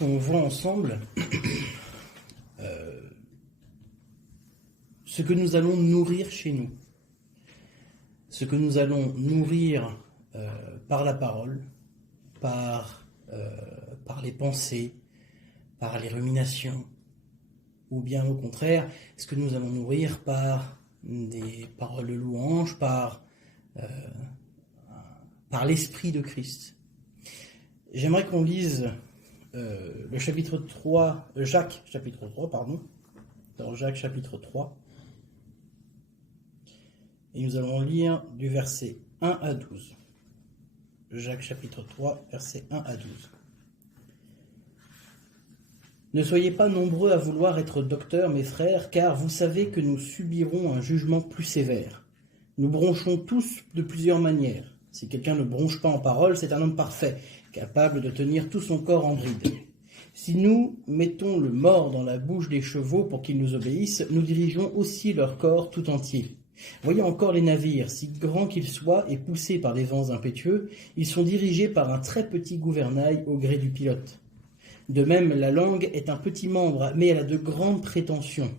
qu'on voit ensemble ce que nous allons nourrir chez nous, ce que nous allons nourrir par la parole, par les pensées, par les ruminations, ou bien au contraire, ce que nous allons nourrir par des paroles de louange, par l'Esprit de Christ. J'aimerais qu'on lise le chapitre 3, Jacques chapitre 3, pardon, dans Jacques chapitre 3, et nous allons lire du verset 1 à 12. Jacques chapitre 3, versets 1 à 12. Ne soyez pas nombreux à vouloir être docteurs, mes frères, car vous savez que nous subirons un jugement plus sévère. Nous bronchons tous de plusieurs manières. Si quelqu'un ne bronche pas en parole, c'est un homme parfait, capable de tenir tout son corps en bride. Si nous mettons le mors dans la bouche des chevaux pour qu'ils nous obéissent, nous dirigeons aussi leur corps tout entier. Voyez encore les navires, si grands qu'ils soient et poussés par des vents impétueux, ils sont dirigés par un très petit gouvernail au gré du pilote. De même, la langue est un petit membre, mais elle a de grandes prétentions.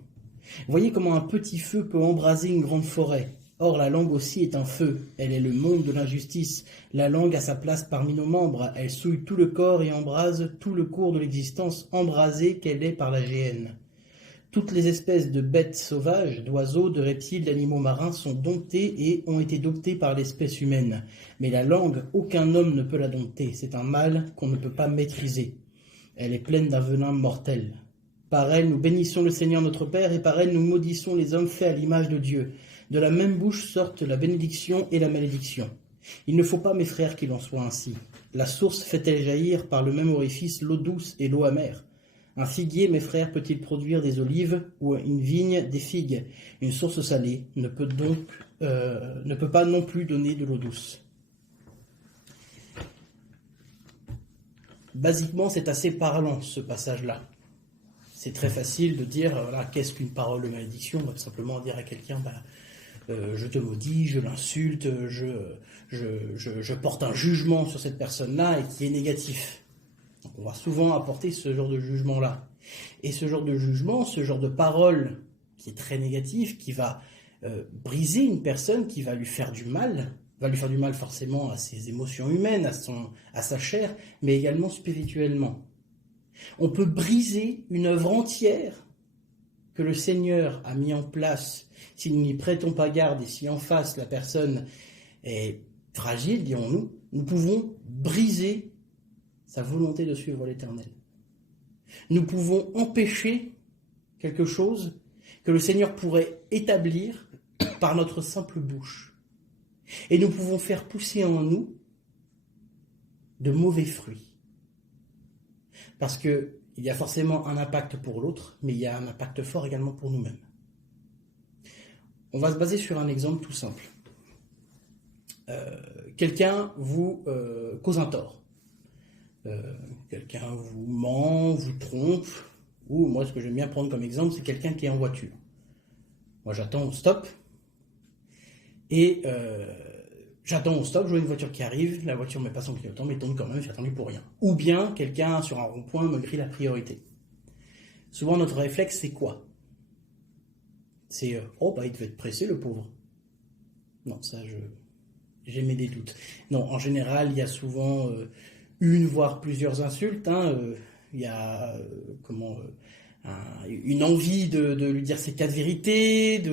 Voyez comment un petit feu peut embraser une grande forêt. Or, la langue aussi est un feu, elle est le monde de l'injustice. La langue a sa place parmi nos membres, elle souille tout le corps et embrase tout le cours de l'existence, embrasée qu'elle est par la géhenne. Toutes les espèces de bêtes sauvages, d'oiseaux, de reptiles, d'animaux marins sont domptées et ont été domptées par l'espèce humaine. Mais la langue, aucun homme ne peut la dompter, c'est un mal qu'on ne peut pas maîtriser. Elle est pleine d'un venin mortel. Par elle, nous bénissons le Seigneur notre Père, et par elle, nous maudissons les hommes faits à l'image de Dieu. De la même bouche sortent la bénédiction et la malédiction. Il ne faut pas, mes frères, qu'il en soit ainsi. La source fait-elle jaillir par le même orifice l'eau douce et l'eau amère? Un figuier, mes frères, peut-il produire des olives, ou une vigne des figues? Une source salée ne peut pas non plus donner de l'eau douce. Basiquement, c'est assez parlant, ce passage-là. C'est très facile de dire, voilà, qu'est-ce qu'une parole de malédiction? On va tout simplement dire à quelqu'un, je te maudis, je l'insulte, je porte un jugement sur cette personne-là et qui est négatif. Donc on va souvent apporter ce genre de jugement-là. Et ce genre de jugement, ce genre de parole qui est très négative, qui va briser une personne, qui va lui faire du mal, forcément à ses émotions humaines, à sa chair, mais également spirituellement. On peut briser une œuvre entière que le Seigneur a mis en place si nous n'y prêtons pas garde et si en face la personne est fragile, dirons-nous, nous pouvons briser sa volonté de suivre l'Éternel. Nous pouvons empêcher quelque chose que le Seigneur pourrait établir par notre simple bouche. Et nous pouvons faire pousser en nous de mauvais fruits. Parce qu'il y a forcément un impact pour l'autre, mais il y a un impact fort également pour nous-mêmes. On va se baser sur un exemple tout simple. Quelqu'un vous cause un tort. Quelqu'un vous ment, vous trompe, ou moi ce que j'aime bien prendre comme exemple, c'est quelqu'un qui est en voiture. Moi j'attends au stop, et je vois une voiture qui arrive, la voiture ne met pas son clignotant, mais tourne quand même, j'ai attendu pour rien. Ou bien quelqu'un sur un rond-point me crie la priorité. Souvent notre réflexe c'est quoi? C'est il devait être pressé le pauvre. Non, ça j'ai mes doutes. Non, en général il y a souvent une voire plusieurs insultes. Il y a une envie de lui dire ses quatre vérités, bon,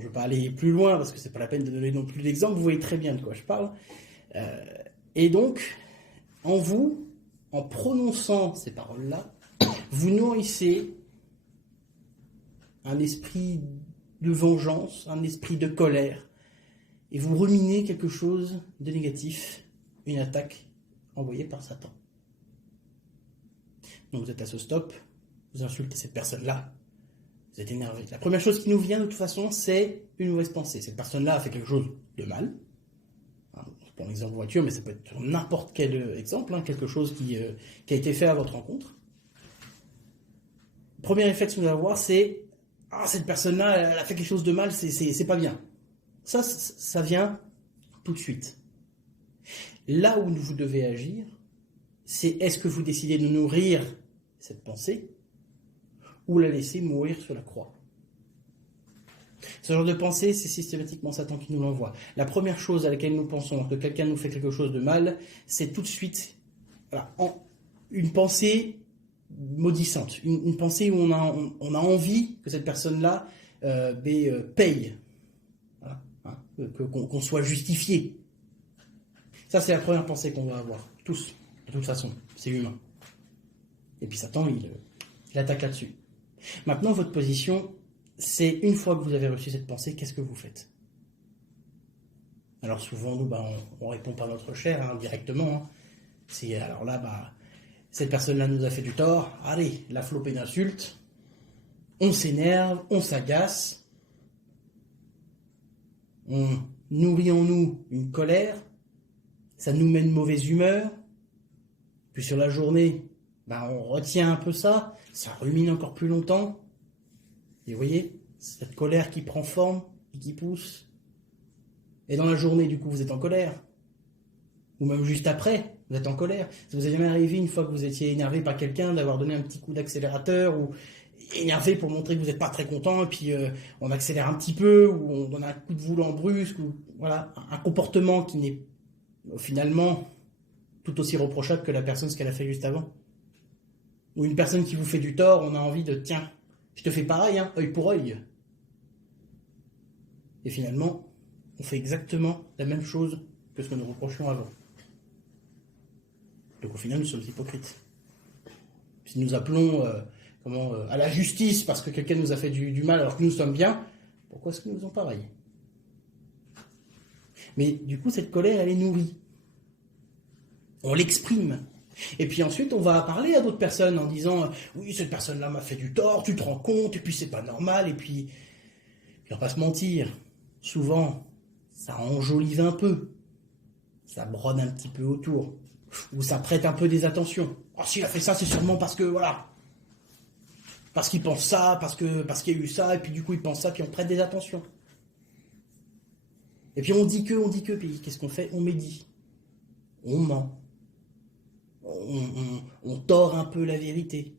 je ne vais pas aller plus loin parce que c'est pas la peine de donner non plus d'exemple. Vous voyez très bien de quoi je parle. Et donc, en vous, en prononçant ces paroles-là, vous nourrissez un esprit de vengeance, un esprit de colère, et vous ruminez quelque chose de négatif. Une attaque envoyée par Satan. Donc vous êtes à ce stop, vous insultez cette personne-là, vous êtes énervé. La première chose qui nous vient de toute façon, c'est une mauvaise pensée. Cette personne-là a fait quelque chose de mal. Je prends l'exemple de voiture, mais ça peut être sur n'importe quel exemple, quelque chose qui a été fait à votre rencontre. Le premier réflexe que nous allons avoir, c'est cette personne-là, elle a fait quelque chose de mal, c'est pas bien. Ça vient tout de suite. Là où vous devez agir, c'est est-ce que vous décidez de nourrir cette pensée ou la laisser mourir sur la croix. Ce genre de pensée, c'est systématiquement Satan qui nous l'envoie. La première chose à laquelle nous pensons que quelqu'un nous fait quelque chose de mal, c'est tout de suite une pensée maudissante, une pensée où on a envie que cette personne-là paye, voilà, qu'on soit justifié. Ça, c'est la première pensée qu'on va avoir, tous, de toute façon, c'est humain. Et puis Satan, il attaque là-dessus. Maintenant, votre position, c'est une fois que vous avez reçu cette pensée, qu'est-ce que vous faites? Alors souvent, nous, on répond par notre chair, directement. Alors là, cette personne-là nous a fait du tort, allez, la flopée d'insultes, on s'énerve, on s'agace, on nourrit en nous une colère, ça nous met une mauvaise humeur, puis sur la journée, on retient un peu ça rumine encore plus longtemps, et vous voyez, cette colère qui prend forme et qui pousse, et dans la journée, du coup, vous êtes en colère, ou même juste après, vous êtes en colère. Ça vous est jamais arrivé, une fois que vous étiez énervé par quelqu'un, d'avoir donné un petit coup d'accélérateur, ou énervé pour montrer que vous n'êtes pas très content, et puis on accélère un petit peu, ou on donne un coup de volant brusque, ou voilà, un comportement qui n'est finalement tout aussi reprochable que la personne ce qu'elle a fait juste avant. Ou une personne qui vous fait du tort, on a envie de, tiens, je te fais pareil, œil pour œil. Et finalement, on fait exactement la même chose que ce que nous reprochions avant. Donc au final, nous sommes hypocrites. Si nous appelons à la justice parce que quelqu'un nous a fait du mal alors que nous sommes bien, pourquoi est-ce que nous faisons pareil? Mais du coup, cette colère, elle est nourrie. On l'exprime. Et puis ensuite, on va parler à d'autres personnes en disant « Oui, cette personne-là m'a fait du tort, tu te rends compte, et puis c'est pas normal, et puis on va pas se mentir. Souvent, ça enjolive un peu. Ça brode un petit peu autour. Ou ça prête un peu des attentions. Oh, s'il a fait ça, c'est sûrement parce que, voilà. Parce qu'il pense ça, parce qu'il y a eu ça, et puis du coup, il pense ça, puis on prête des attentions. Et puis on dit que, puis qu'est-ce qu'on fait? On médit. On ment. On tord un peu la vérité.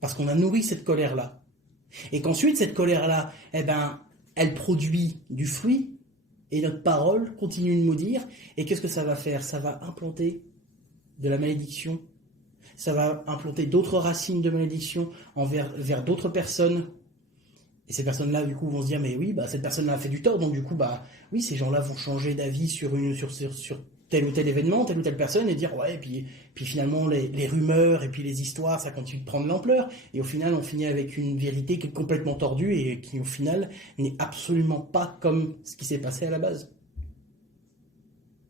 Parce qu'on a nourri cette colère-là. Et qu'ensuite, cette colère-là, elle produit du fruit, et notre parole continue de maudire. Et qu'est-ce que ça va faire? Ça va implanter de la malédiction. Ça va implanter d'autres racines de malédiction vers d'autres personnes. Et ces personnes-là, du coup, vont se dire, mais oui, cette personne-là a fait du tort, donc du coup, oui, ces gens-là vont changer d'avis sur tel ou tel événement, telle ou telle personne, et dire, ouais, et puis finalement, les rumeurs et puis les histoires, ça continue de prendre l'ampleur, et au final, on finit avec une vérité qui est complètement tordue, et qui, au final, n'est absolument pas comme ce qui s'est passé à la base.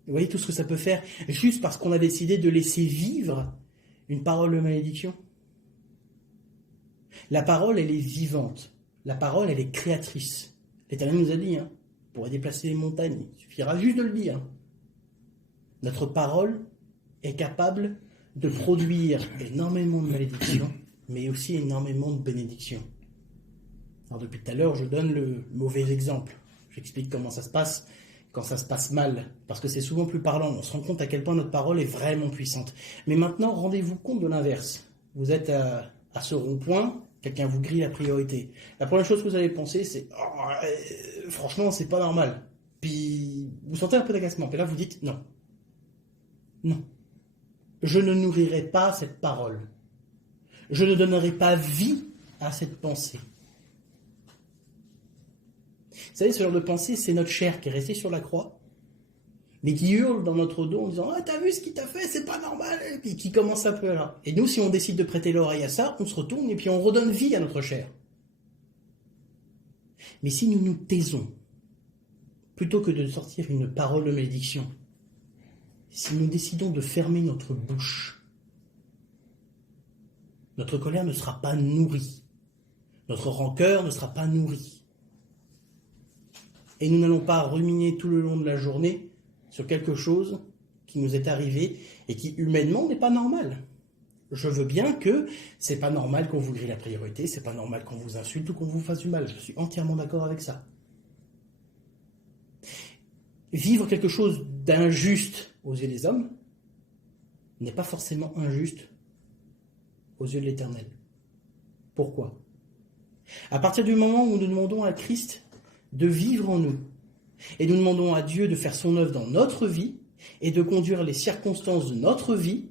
Vous voyez tout ce que ça peut faire, juste parce qu'on a décidé de laisser vivre une parole de malédiction. La parole, elle est vivante. La parole, elle est créatrice. L'Éternel nous a dit, on pourrait déplacer les montagnes. Il suffira juste de le dire. Notre parole est capable de produire énormément de malédictions, mais aussi énormément de bénédictions. Alors depuis tout à l'heure, je donne le mauvais exemple. J'explique comment ça se passe quand ça se passe mal, parce que c'est souvent plus parlant. On se rend compte à quel point notre parole est vraiment puissante. Mais maintenant, rendez-vous compte de l'inverse. Vous êtes à ce rond-point, quelqu'un vous grille la priorité. La première chose que vous allez penser, c'est franchement, c'est pas normal. Puis vous sentez un peu d'agacement. Puis là, vous dites non. Non. Je ne nourrirai pas cette parole. Je ne donnerai pas vie à cette pensée. Vous savez, ce genre de pensée, c'est notre chair qui est restée sur la croix, mais qui hurle dans notre dos en disant « Ah, t'as vu ce qu'il t'a fait, c'est pas normal !» et qui commence un peu là. Et nous, si on décide de prêter l'oreille à ça, on se retourne et puis on redonne vie à notre chair. Mais si nous nous taisons, plutôt que de sortir une parole de malédiction, si nous décidons de fermer notre bouche, notre colère ne sera pas nourrie. Notre rancœur ne sera pas nourrie. Et nous n'allons pas ruminer tout le long de la journée sur quelque chose qui nous est arrivé et qui humainement n'est pas normal. Je veux bien que c'est pas normal qu'on vous grille la priorité, c'est pas normal qu'on vous insulte ou qu'on vous fasse du mal. Je suis entièrement d'accord avec ça. Vivre quelque chose d'injuste aux yeux des hommes, n'est pas forcément injuste aux yeux de l'Éternel. Pourquoi ? À partir du moment où nous demandons à Christ de vivre en nous, et nous demandons à Dieu de faire son œuvre dans notre vie, et de conduire les circonstances de notre vie,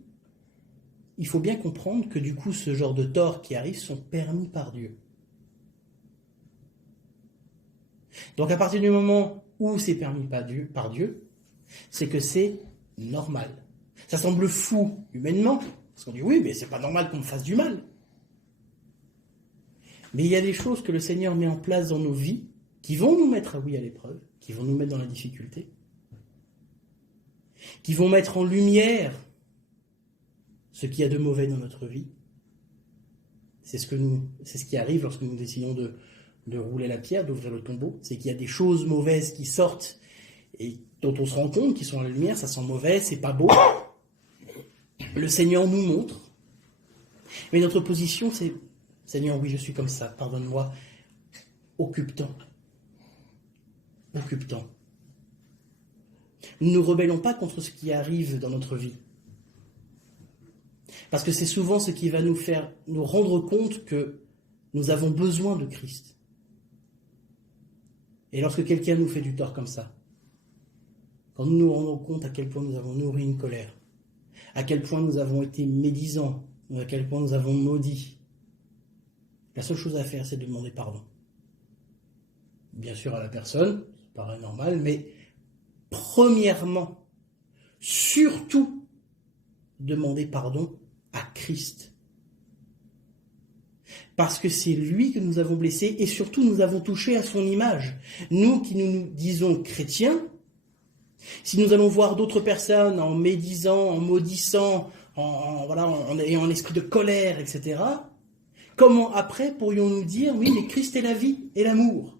il faut bien comprendre que du coup, ce genre de torts qui arrivent sont permis par Dieu. Donc à partir du moment où c'est permis par Dieu, c'est que c'est normal. Ça semble fou humainement, parce qu'on dit oui, mais c'est pas normal qu'on me fasse du mal. Mais il y a des choses que le Seigneur met en place dans nos vies qui vont nous mettre à l'épreuve, qui vont nous mettre dans la difficulté, qui vont mettre en lumière ce qu'il y a de mauvais dans notre vie. C'est ce qui arrive lorsque nous décidons de rouler la pierre, d'ouvrir le tombeau. C'est qu'il y a des choses mauvaises qui sortent et dont on se rend compte, qui sont à la lumière, ça sent mauvais, c'est pas beau. Le Seigneur nous montre. Mais notre position, c'est « Seigneur, oui, je suis comme ça, pardonne-moi. Occupe-t'en. Occupe-t'en. » Nous ne nous rebellons pas contre ce qui arrive dans notre vie. Parce que c'est souvent ce qui va nous faire nous rendre compte que nous avons besoin de Christ. Et lorsque quelqu'un nous fait du tort comme ça, quand nous nous rendons compte à quel point nous avons nourri une colère, à quel point nous avons été médisants, à quel point nous avons maudit, la seule chose à faire, c'est de demander pardon. Bien sûr à la personne, ça paraît normal, mais premièrement, surtout, demander pardon à Christ. Parce que c'est lui que nous avons blessé et surtout nous avons touché à son image. Nous qui nous disons chrétiens, si nous allons voir d'autres personnes en médisant, en maudissant, en ayant un esprit de colère, etc., comment après pourrions-nous dire, oui, mais Christ est la vie et l'amour ?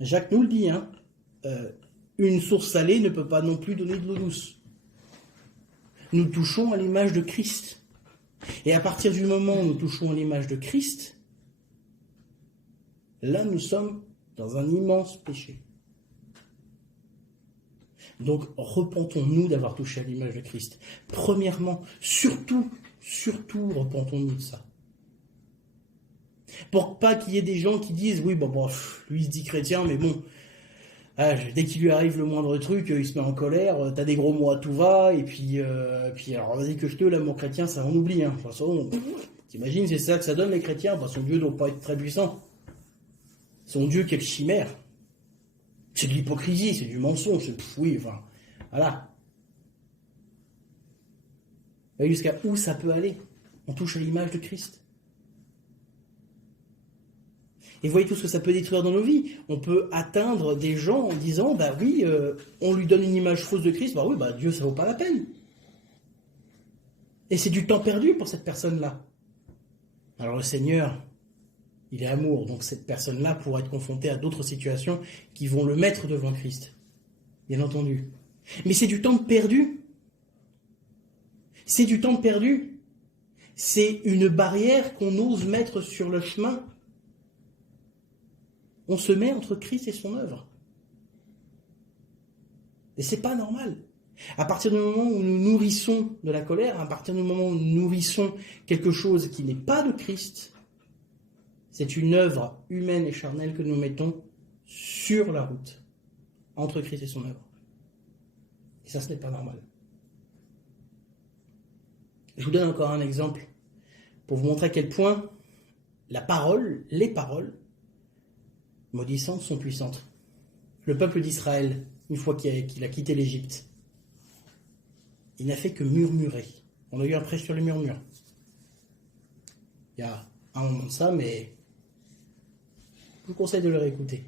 Jacques nous le dit, une source salée ne peut pas non plus donner de l'eau douce. Nous touchons à l'image de Christ. Et à partir du moment où nous touchons à l'image de Christ, là nous sommes dans un immense péché. Donc repentons-nous d'avoir touché à l'image de Christ. Premièrement, surtout, repentons-nous de ça. Pour pas qu'il y ait des gens qui disent, oui, lui il se dit chrétien, mais bon, dès qu'il lui arrive le moindre truc, il se met en colère, t'as des gros mots à tout va, et puis alors vas-y que je te, l'amour chrétien, ça on oublie. De toute façon, t'imagines, c'est ça que ça donne les chrétiens, son Dieu ne doit pas être très puissant. Son Dieu, quelle chimère. C'est de l'hypocrisie, c'est du mensonge, voilà. Vous voyez jusqu'à où ça peut aller ? On touche à l'image de Christ. Et voyez tout ce que ça peut détruire dans nos vies. On peut atteindre des gens en disant, on lui donne une image fausse de Christ, Dieu, ça vaut pas la peine. Et c'est du temps perdu pour cette personne-là. Alors le Seigneur, il est amour, donc cette personne-là pourra être confrontée à d'autres situations qui vont le mettre devant Christ. Bien entendu. Mais c'est du temps perdu. C'est du temps perdu. C'est une barrière qu'on ose mettre sur le chemin. On se met entre Christ et son œuvre. Et c'est pas normal. À partir du moment où nous nourrissons de la colère, à partir du moment où nous nourrissons quelque chose qui n'est pas de Christ, c'est une œuvre humaine et charnelle que nous mettons sur la route, entre Christ et son œuvre. Et ça, ce n'est pas normal. Je vous donne encore un exemple pour vous montrer à quel point les paroles maudissantes sont puissantes. Le peuple d'Israël, une fois qu'il a quitté l'Égypte, il n'a fait que murmurer. On a eu un prêche sur les murmures. Il y a un moment de ça, mais je vous conseille de le réécouter.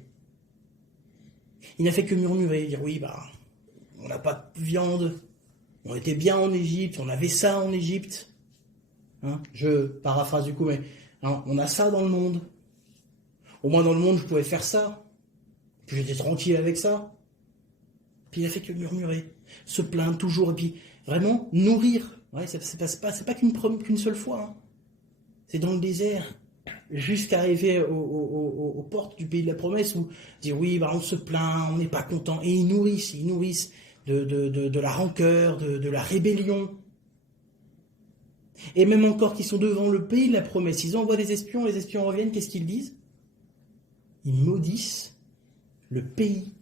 Il n'a fait que murmurer, dire on n'a pas de viande, on était bien en Égypte, on avait ça en Égypte. Je paraphrase du coup, mais on a ça dans le monde. Au moins dans le monde, je pouvais faire ça. Puis j'étais tranquille avec ça. Puis il a fait que murmurer, se plaindre toujours, et puis vraiment nourrir. C'est pas qu'une seule fois. C'est dans le désert, jusqu'à arriver aux portes du pays de la promesse, où dire on se plaint, on n'est pas content. Et ils nourrissent de la rancœur, de la rébellion. Et même encore qui sont devant le pays de la promesse. Ils envoient des espions, les espions reviennent, qu'est-ce qu'ils disent? Ils maudissent le pays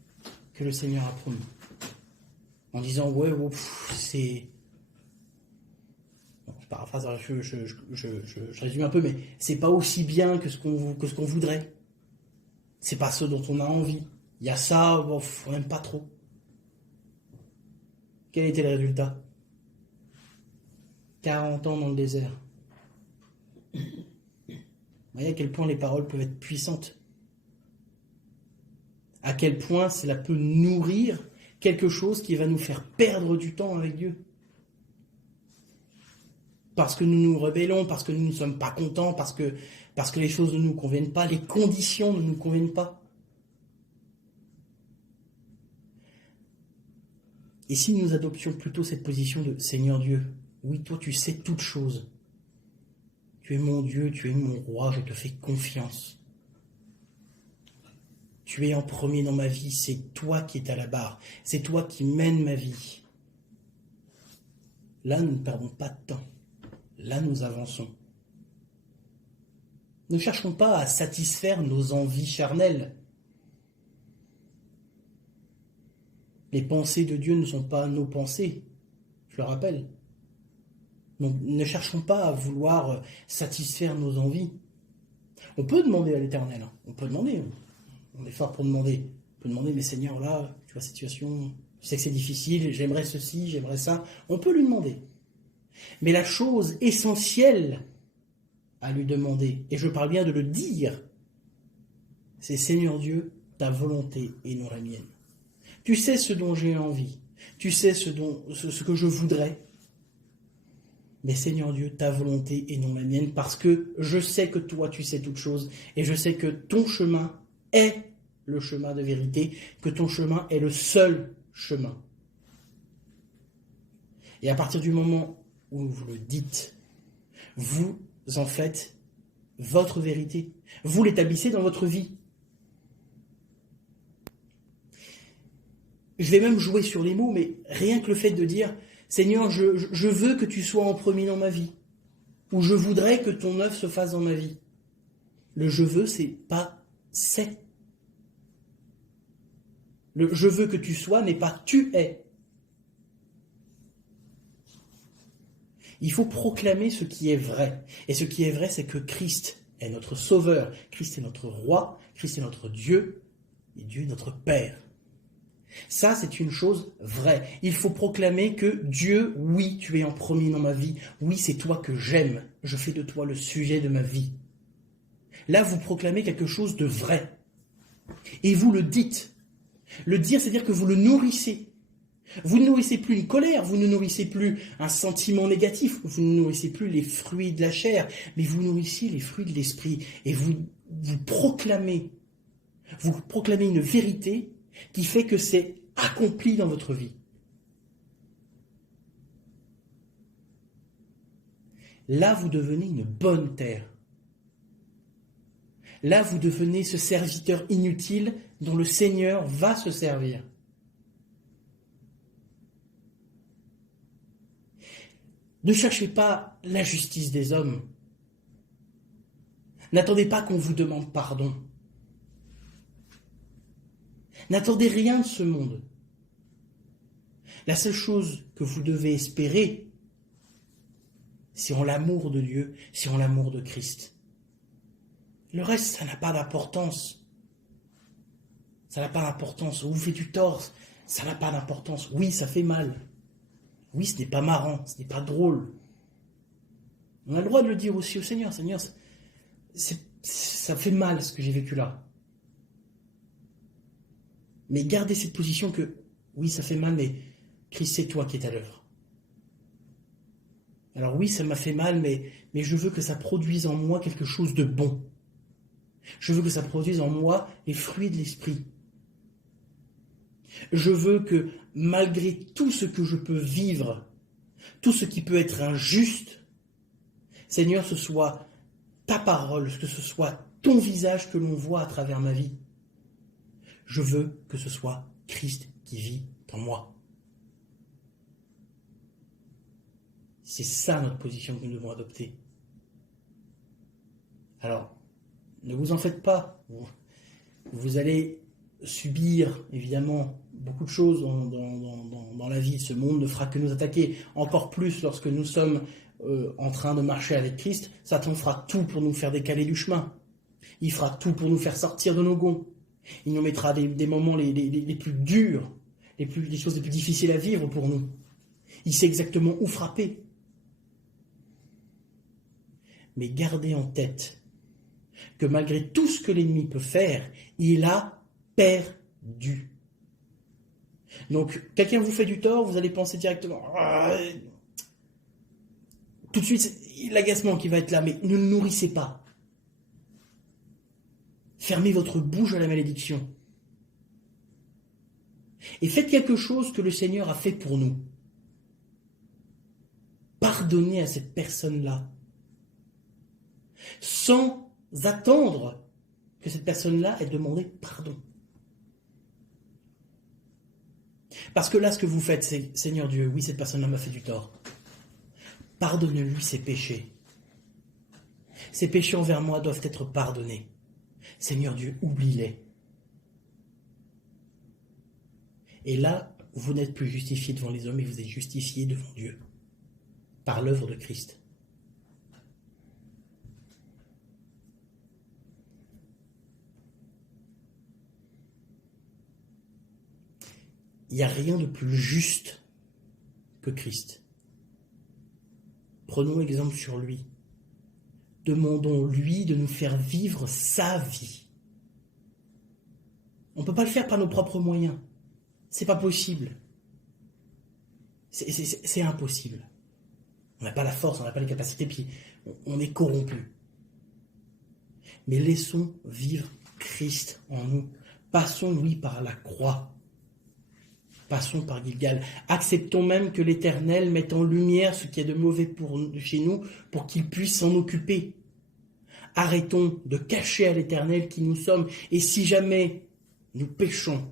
que le Seigneur a promis. En disant, ouais, c'est... Bon, je paraphrase, je résume un peu, mais c'est pas aussi bien que ce qu'on voudrait. C'est pas ce dont on a envie. Il y a ça, bon, on n'aime pas trop. Quel était le résultat? 40 ans dans le désert. Vous voyez à quel point les paroles peuvent être puissantes. À quel point cela peut nourrir quelque chose qui va nous faire perdre du temps avec Dieu. Parce que nous nous rebellons, parce que nous ne sommes pas contents, parce que les choses ne nous conviennent pas, les conditions ne nous conviennent pas. Et si nous adoptions plutôt cette position de Seigneur Dieu, oui, toi tu sais toutes choses. Tu es mon Dieu, tu es mon roi, je te fais confiance. Tu es en premier dans ma vie, c'est toi qui es à la barre, c'est toi qui mènes ma vie. Là, nous ne perdons pas de temps. Là, nous avançons. Ne cherchons pas à satisfaire nos envies charnelles. Les pensées de Dieu ne sont pas nos pensées, je le rappelle. Donc, ne cherchons pas à vouloir satisfaire nos envies. On peut demander à l'Éternel, hein. On peut demander. On est fort pour demander. On peut demander, mais Seigneur, là, tu vois, cette situation, je sais que c'est difficile, j'aimerais ceci, j'aimerais ça. On peut lui demander. Mais la chose essentielle à lui demander, et je parle bien de le dire, c'est Seigneur Dieu, ta volonté et non la mienne. Tu sais ce dont j'ai envie, tu sais ce que je voudrais, mais Seigneur Dieu, ta volonté et non la mienne, parce que je sais que toi tu sais toutes choses, et je sais que ton chemin est le chemin de vérité, que ton chemin est le seul chemin. Et à partir du moment où vous le dites, vous en faites votre vérité. Vous l'établissez dans votre vie. Je vais même jouer sur les mots, mais rien que le fait de dire « Seigneur, je veux que tu sois en premier dans ma vie » ou « Je voudrais que ton œuvre se fasse dans ma vie ». Le « je veux », c'est pas « c'est ». Le « je veux que tu sois » n'est pas « tu es ». Il faut proclamer ce qui est vrai. Et ce qui est vrai, c'est que Christ est notre Sauveur, Christ est notre Roi, Christ est notre Dieu, et Dieu est notre Père. Ça, c'est une chose vraie. Il faut proclamer que Dieu, oui, tu es en premier dans ma vie. Oui, c'est toi que j'aime. Je fais de toi le sujet de ma vie. Là, vous proclamez quelque chose de vrai. Et vous le dites. Le dire, c'est-à-dire que vous le nourrissez. Vous ne nourrissez plus une colère, vous ne nourrissez plus un sentiment négatif, vous ne nourrissez plus les fruits de la chair, mais vous nourrissez les fruits de l'esprit. Et vous proclamez une vérité qui fait que c'est accompli dans votre vie. Là, vous devenez une bonne terre. Là, vous devenez ce serviteur inutile dont le Seigneur va se servir. Ne cherchez pas la justice des hommes. N'attendez pas qu'on vous demande pardon. N'attendez rien de ce monde. La seule chose que vous devez espérer, c'est en l'amour de Dieu, c'est en l'amour de Christ. Le reste, ça n'a pas d'importance. Ça n'a pas d'importance. On vous fait du tort, ça n'a pas d'importance. Oui, ça fait mal. Oui, ce n'est pas marrant, ce n'est pas drôle. On a le droit de le dire aussi au Seigneur. Seigneur, ça fait mal ce que j'ai vécu là. Mais gardez cette position que, oui, ça fait mal, mais Christ, c'est toi qui es à l'œuvre. Alors oui, ça m'a fait mal, mais je veux que ça produise en moi quelque chose de bon. Je veux que ça produise en moi les fruits de l'esprit. Je veux que, malgré tout ce que je peux vivre, tout ce qui peut être injuste, Seigneur, ce soit ta parole, que ce soit ton visage que l'on voit à travers ma vie. Je veux que ce soit Christ qui vit en moi. C'est ça notre position que nous devons adopter. Alors, ne vous en faites pas. Vous allez subir, évidemment, beaucoup de choses dans la vie. Ce monde ne fera que nous attaquer. Encore plus lorsque nous sommes en train de marcher avec Christ. Satan fera tout pour nous faire décaler du chemin. Il fera tout pour nous faire sortir de nos gonds. Il nous mettra des moments les plus durs, les choses les plus difficiles à vivre pour nous. Il sait exactement où frapper. Mais gardez en tête que malgré tout ce que l'ennemi peut faire, il a perdu. Donc, quelqu'un vous fait du tort, vous allez penser directement... Tout de suite, c'est l'agacement qui va être là, mais ne le nourrissez pas. Fermez votre bouche à la malédiction. Et faites quelque chose que le Seigneur a fait pour nous. Pardonnez à cette personne-là. Sans attendre que cette personne-là ait demandé pardon. Parce que là, ce que vous faites, c'est, Seigneur Dieu, oui, cette personne-là m'a fait du tort. Pardonne-lui ses péchés. Ses péchés envers moi doivent être pardonnés. Seigneur Dieu, oublie-les. Et là, vous n'êtes plus justifié devant les hommes, mais vous êtes justifié devant Dieu, par l'œuvre de Christ. Il n'y a rien de plus juste que Christ. Prenons exemple sur lui. Demandons-lui de nous faire vivre sa vie. On ne peut pas le faire par nos propres moyens. C'est pas possible. C'est impossible. On n'a pas la force, on n'a pas les capacités, puis on est corrompu. Mais laissons vivre Christ en nous. Passons, oui, par la croix. Passons par Gilgal. Acceptons même que l'Éternel mette en lumière ce qui est de mauvais chez nous pour qu'il puisse s'en occuper. Arrêtons de cacher à l'Éternel qui nous sommes. Et si jamais nous péchons,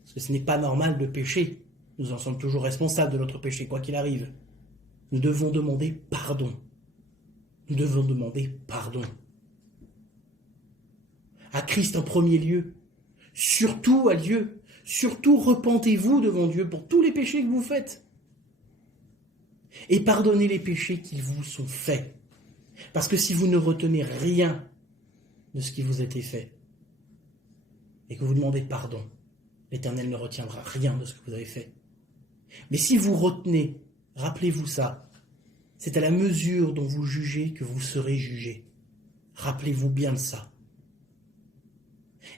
parce que ce n'est pas normal de pécher, nous en sommes toujours responsables de notre péché, quoi qu'il arrive, nous devons demander pardon. Nous devons demander pardon. À Christ en premier lieu, surtout à Dieu. Surtout, repentez-vous devant Dieu pour tous les péchés que vous faites. Et pardonnez les péchés qui vous sont faits. Parce que si vous ne retenez rien de ce qui vous a été fait, et que vous demandez pardon, l'Éternel ne retiendra rien de ce que vous avez fait. Mais si vous retenez, rappelez-vous ça, c'est à la mesure dont vous jugez que vous serez jugé. Rappelez-vous bien de ça.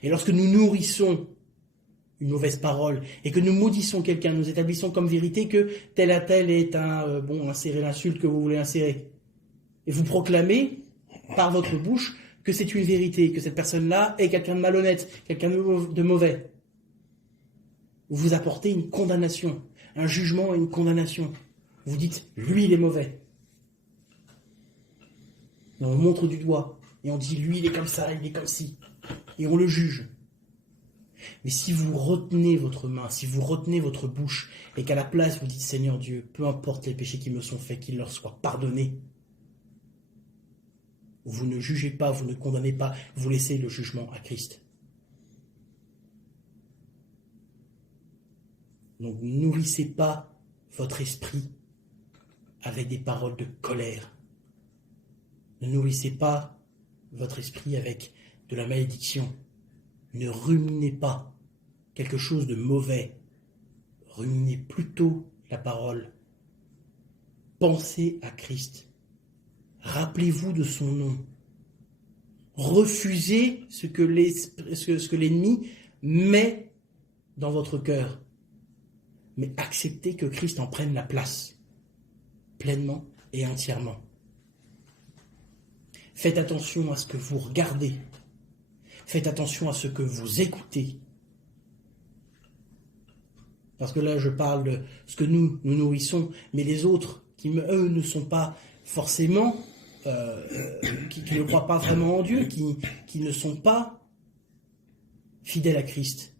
Et lorsque nous nourrissons une mauvaise parole, et que nous maudissons quelqu'un, nous établissons comme vérité que tel à tel est insérez l'insulte que vous voulez insérer. Et vous proclamez, par votre bouche, que c'est une vérité, que cette personne-là est quelqu'un de malhonnête, quelqu'un de mauvais. Vous apportez une condamnation, un jugement et une condamnation. Vous dites, lui il est mauvais. Et on montre du doigt, et on dit, lui il est comme ça, il est comme ci. Et on le juge. Mais si vous retenez votre main, si vous retenez votre bouche, et qu'à la place vous dites, Seigneur Dieu, peu importe les péchés qui me sont faits, qu'ils leur soient pardonnés, vous ne jugez pas, vous ne condamnez pas, vous laissez le jugement à Christ. Donc ne nourrissez pas votre esprit avec des paroles de colère. Ne nourrissez pas votre esprit avec de la malédiction. Ne ruminez pas quelque chose de mauvais. Ruminez plutôt la parole. Pensez à Christ. Rappelez-vous de son nom. Refusez ce que l'ennemi met dans votre cœur. Mais acceptez que Christ en prenne la place, pleinement et entièrement. Faites attention à ce que vous regardez. Faites attention à ce que vous écoutez. Parce que là, je parle de ce que nous nourrissons, mais les autres, qui, eux, ne sont pas forcément, qui ne croient pas vraiment en Dieu, qui ne sont pas fidèles à Christ.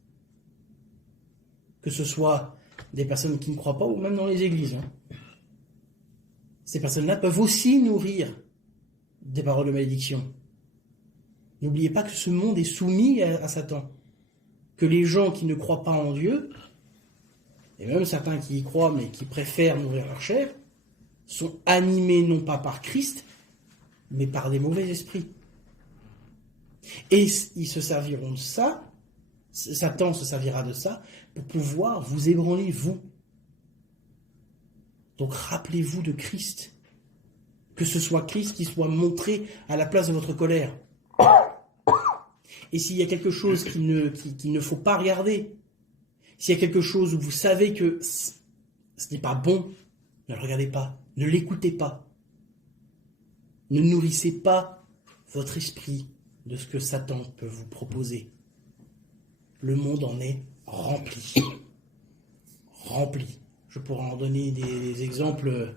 Que ce soit des personnes qui ne croient pas, ou même dans les églises. Ces personnes-là peuvent aussi nourrir des paroles de malédiction. N'oubliez pas que ce monde est soumis à Satan. Que les gens qui ne croient pas en Dieu, et même certains qui y croient mais qui préfèrent nourrir leur chair, sont animés non pas par Christ, mais par des mauvais esprits. Et ils se serviront de ça, Satan se servira de ça, pour pouvoir vous ébranler, vous. Donc rappelez-vous de Christ. Que ce soit Christ qui soit montré à la place de votre colère. Et s'il y a quelque chose qu'il ne faut pas regarder, s'il y a quelque chose où vous savez que ce n'est pas bon, ne le regardez pas, ne l'écoutez pas. Ne nourrissez pas votre esprit de ce que Satan peut vous proposer. Le monde en est rempli. Rempli. Je pourrais en donner des exemples,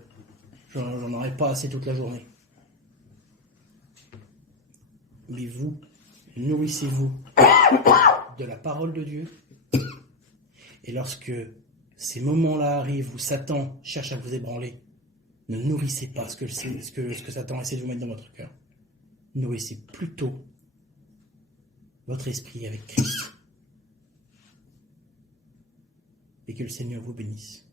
j'en aurais pas assez toute la journée. Mais vous, nourrissez-vous de la parole de Dieu. Et lorsque ces moments-là arrivent où Satan cherche à vous ébranler, ne nourrissez pas ce que Satan essaie de vous mettre dans votre cœur. Nourrissez plutôt votre esprit avec Christ. Et que le Seigneur vous bénisse.